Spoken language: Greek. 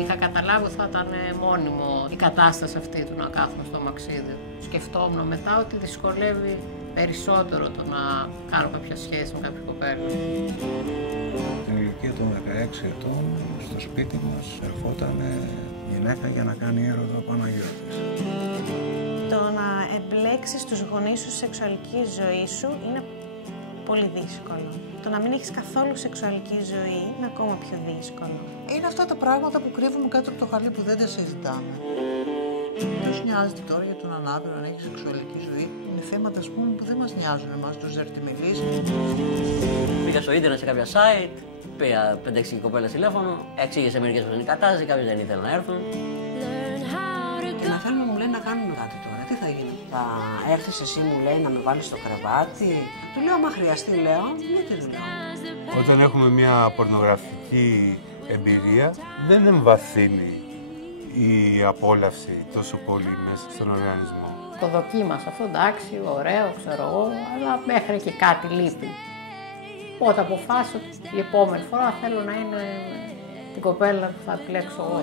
Είχα καταλάβει ότι θα ήταν μόνιμο η κατάσταση αυτή του να κάθομαι στο αμαξίδι. Σκεφτόμουν μετά ότι δυσκολεύει περισσότερο το να κάνω κάποια σχέση με κάποια κοπέλα. Στην ηλικία των 16 ετών, στο σπίτι μας ερχόταν γυναίκα για να κάνει έρωτα ο Παναγιώτης. Το να εμπλέξεις τους γονείς σου στη σεξουαλική ζωή σου είναι πολύ δύσκολο. Το να μην έχεις καθόλου σεξουαλική ζωή είναι ακόμα πιο δύσκολο. Είναι αυτά τα πράγματα που κρύβουμε κάτω από το χαλί που δεν τα συζητάμε. Ποιος νοιάζεται τώρα για τον ανάπηρο να έχει σεξουαλική ζωή? Είναι θέματα, ας πούμε, που δεν μας νοιάζουν εμάς τους ζερτιμιλείς. Πήγα στο ίντερνετ σε κάποια site, πήγα 5-6 κοπέλες τηλέφωνο, εξήγησε μερικές που είναι η κατάσταση, κάποιες δεν ήθελαν να έρθουν. Και να θέλουν να μου λένε να κάνουμε κάτι τώρα. Τι θα γίνει? Θα έρθεις εσύ, μου λέει, να με βάλεις στο κρεβάτι? Του λέω, άμα χρειαστεί, λέω, γιατί του λέω. Όταν έχουμε μια πορνογραφική εμπειρία, δεν εμβαθύνει η απόλαυση τόσο πολύ μέσα στον οργανισμό. Το δοκίμασα αυτό, εντάξει, ωραίο, ξέρω εγώ, αλλά μέχρι και κάτι λείπει. Οπότε αποφάσισα ότι η επόμενη φορά θέλω να είναι την κοπέλα που θα επιλέξω εγώ.